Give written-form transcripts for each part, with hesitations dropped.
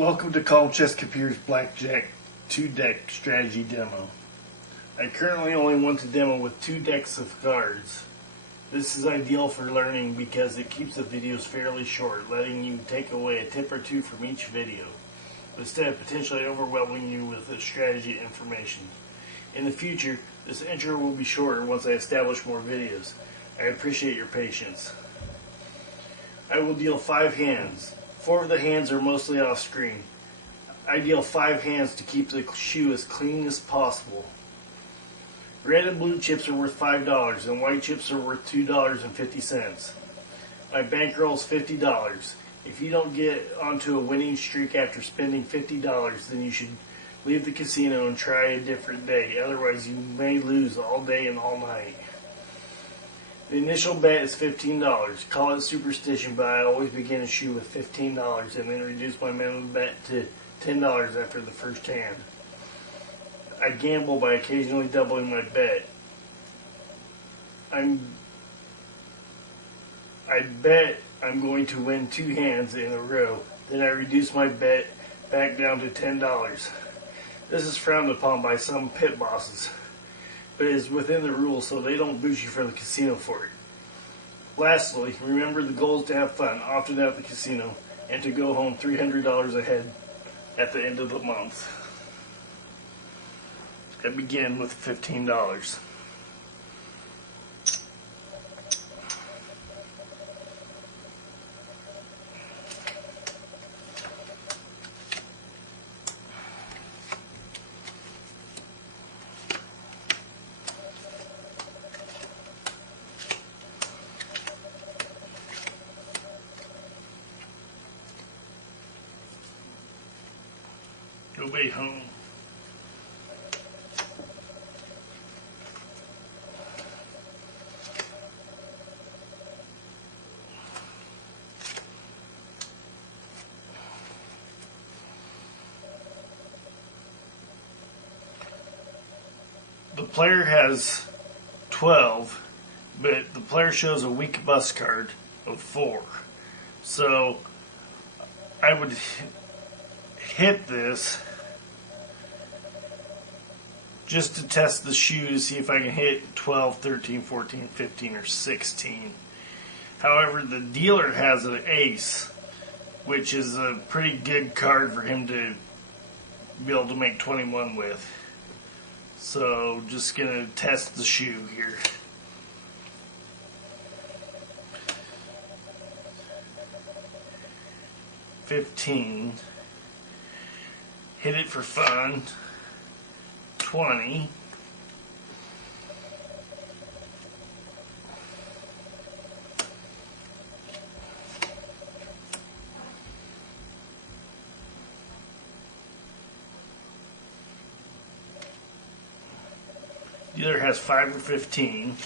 Welcome to Calm Chess Computer's BlackJack 2-deck strategy demo. I currently only want to demo with 2 decks of cards. This is ideal for learning because it keeps the videos fairly short, letting you take away a tip or two from each video, instead of potentially overwhelming you with the strategy information. In the future, this intro will be shorter once I establish more videos. I appreciate your patience. I will deal 5 hands. 4 of the hands are mostly off screen. I deal 5 hands to keep the shoe as clean as possible. Red and blue chips are worth $5 and white chips are worth $2.50. My bankroll is $50. If you don't get onto a winning streak after spending $50, then you should leave the casino and try a different day. Otherwise, you may lose all day and all night. The initial bet is $15. Call it superstition, but I always begin a shoe with $15 and then reduce my minimum bet to $10 after the first hand. I gamble by occasionally doubling my bet. I bet I'm going to win 2 hands in a row. Then I reduce my bet back down to $10. This is frowned upon by some pit bosses, but it is within the rules so they don't boot you from the casino for it. Lastly, remember the goal is to have fun, often at the casino, and to go home $300 ahead at the end of the month. I begin with $15. Go way home. The player has 12, but the player shows a weak bust card of 4. So I would hit this just to test the shoe to see if I can hit 12, 13, 14, 15, or 16. However, the dealer has an ace, which is a pretty good card for him to be able to make 21 with. So, just gonna test the shoe here. $15. Hit it for fun. $20. Dealer has 5 or 15.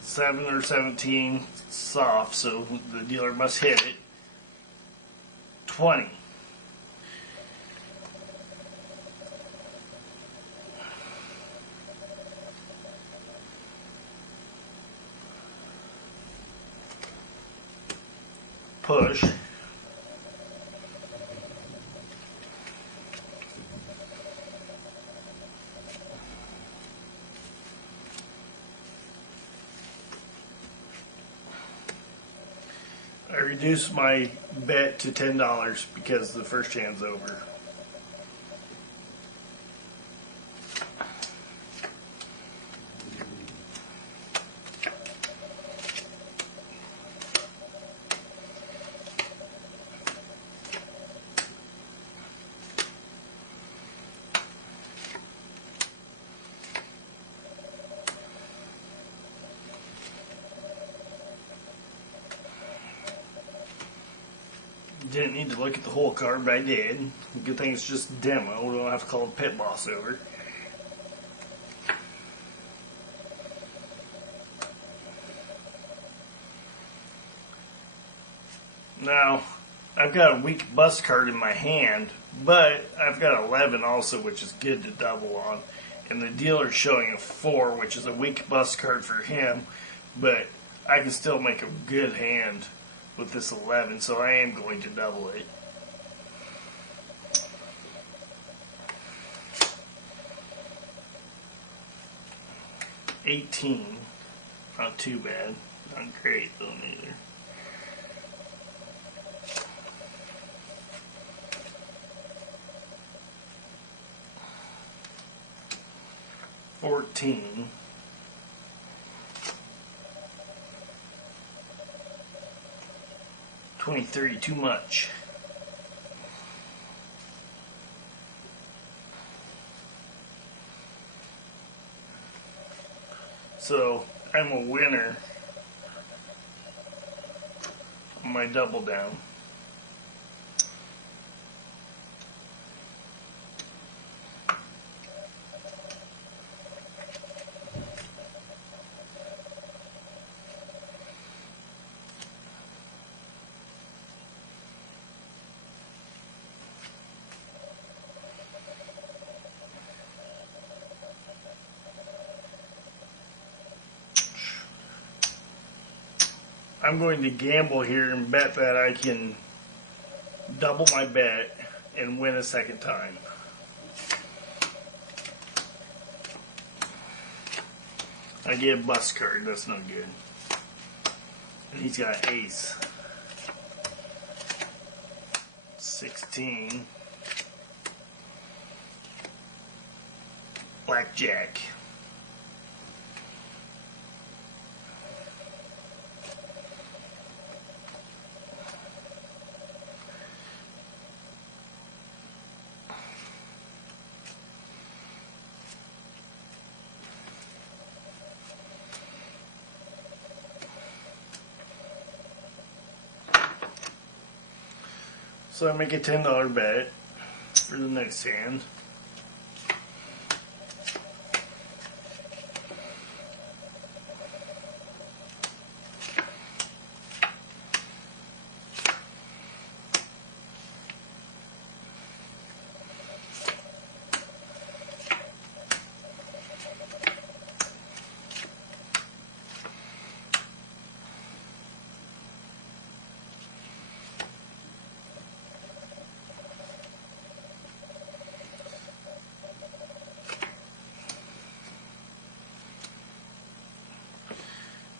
7 or 17 soft, so the dealer must hit it. 20. Push. I reduced my bet to $10 because the first hand's over. Didn't need to look at the whole card, but I did. Good thing it's just demo. We don't have to call the pit boss over. Now, I've got a weak bust card in my hand, but I've got 11 also, which is good to double on. And the dealer's showing a 4, which is a weak bust card for him, but I can still make a good hand with this 11, so I am going to double it. 18. Not too bad. Not great though neither. 14. 23, too much. So I'm a winner on my double down. I'm going to gamble here and bet that I can double my bet and win a second time. I get a bust card, that's no good. And he's got ace. 16. Blackjack. So I make a $10 bet for the next hand.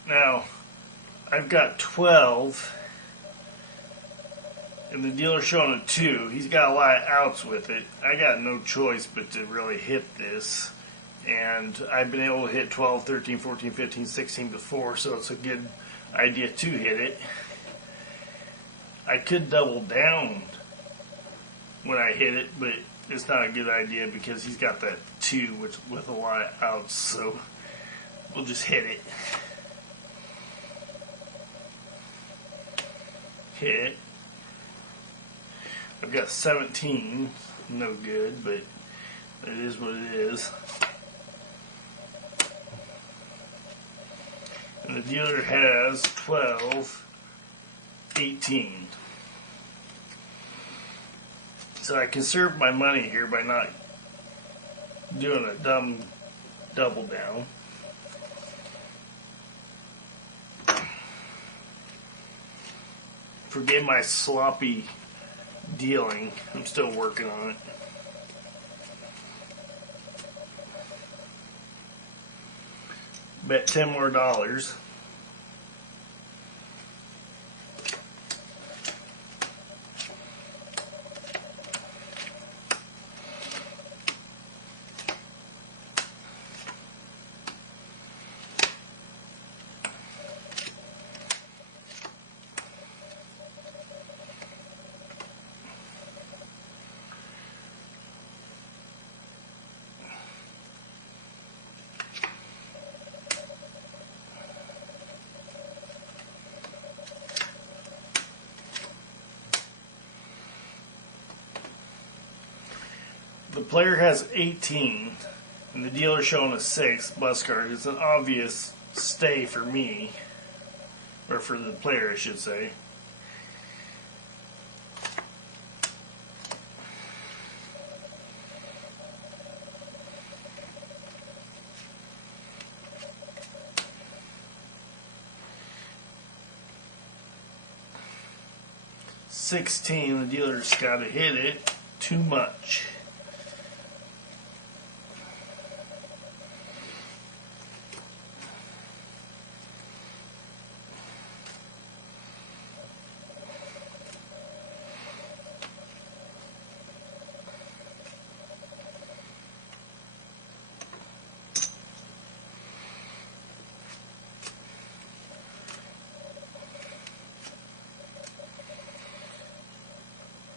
Now, I've got 12, and the dealer's showing a 2. He's got a lot of outs with it. I got no choice but to really hit this, and I've been able to hit 12, 13, 14, 15, 16 before, so it's a good idea to hit it. I could double down when I hit it, but it's not a good idea because he's got that 2 with a lot of outs, so we'll just hit it. Hit. I've got 17, no good, but it is what it is. And the dealer has 12, 18. So I conserved my money here by not doing a dumb double down. Forgive my sloppy dealing. I'm still working on it. Bet $10 more. The player has 18, and the dealer showing a 6 bus card. It's an obvious stay for me, or for the player, I should say. $16, the dealer's got to hit it. Too much.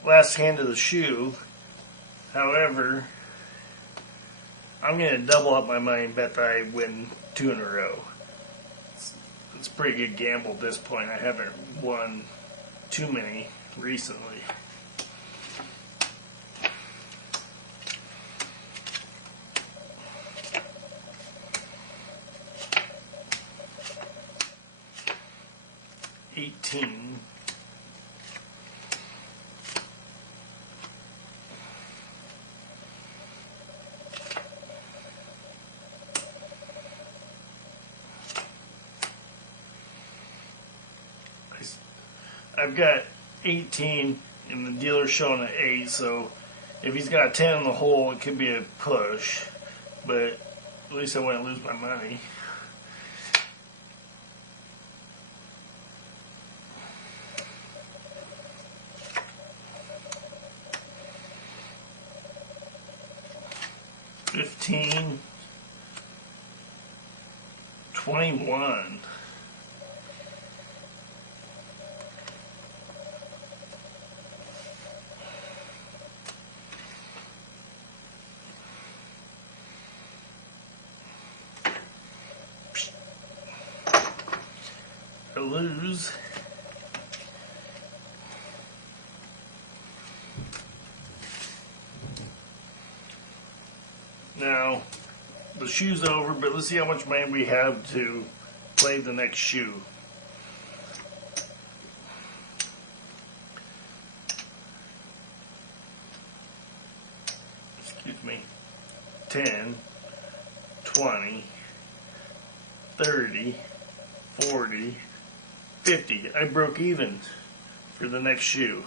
last hand of the shoe. However, I'm going to double up my money and bet that I win 2 in a row. It's a pretty good gamble at this point. I haven't won too many recently. $18. I've got 18 and the dealer's showing an 8, so if he's got a 10 in the hole, it could be a push, but at least I wouldn't lose my money. $15, $21. I lose. Now, the shoe's over, but let's see how much money we have to play the next shoe. Excuse me. 10, 20, 30, 40, 50. I broke even for the next shoe.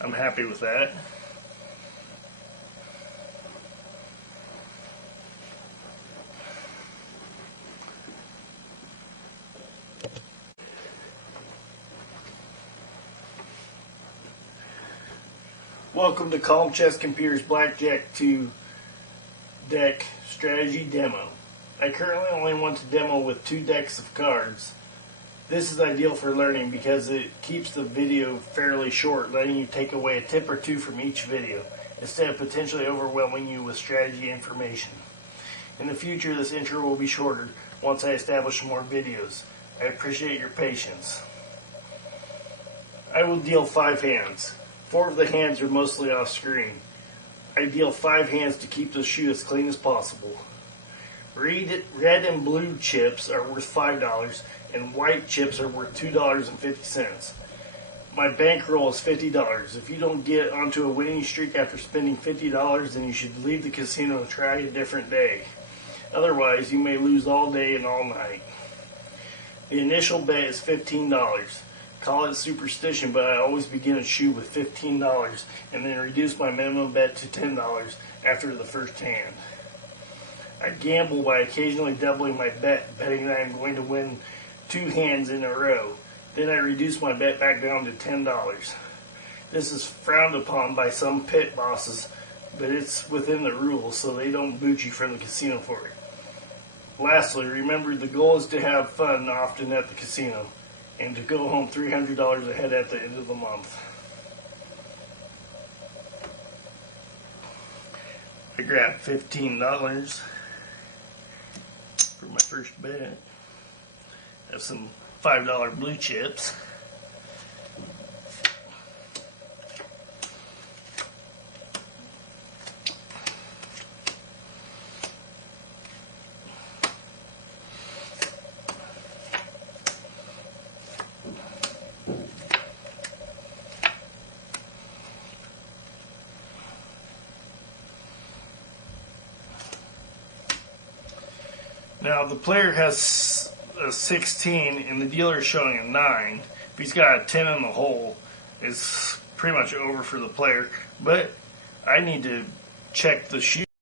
I'm happy with that. Welcome to Calm Chess Computer's BlackJack 2 deck strategy demo. I currently only want to demo with 2 decks of cards. This is ideal for learning because it keeps the video fairly short, letting you take away a tip or two from each video, instead of potentially overwhelming you with strategy information. In the future, this intro will be shorter once I establish more videos. I appreciate your patience. I will deal 5 hands. 4 of the hands are mostly off screen. I deal 5 hands to keep the shoe as clean as possible. Red and blue chips are worth $5 and white chips are worth $2.50. My bankroll is $50. If you don't get onto a winning streak after spending $50, then you should leave the casino and try a different day. Otherwise, you may lose all day and all night. The initial bet is $15. Call it superstition, but I always begin a shoe with $15 and then reduce my minimum bet to $10 after the first hand. I gamble by occasionally doubling my bet, betting that I'm going to win 2 hands in a row. Then I reduce my bet back down to $10. This is frowned upon by some pit bosses, but it's within the rules, so they don't boot you from the casino for it. Lastly, remember the goal is to have fun often at the casino, and to go home $300 ahead at the end of the month. I grabbed $15 for my first bet. Have some $5 blue chips. Now the player has a 16 and the dealer is showing a 9. If he's got a 10 in the hole, it's pretty much over for the player. But I need to check the shoe.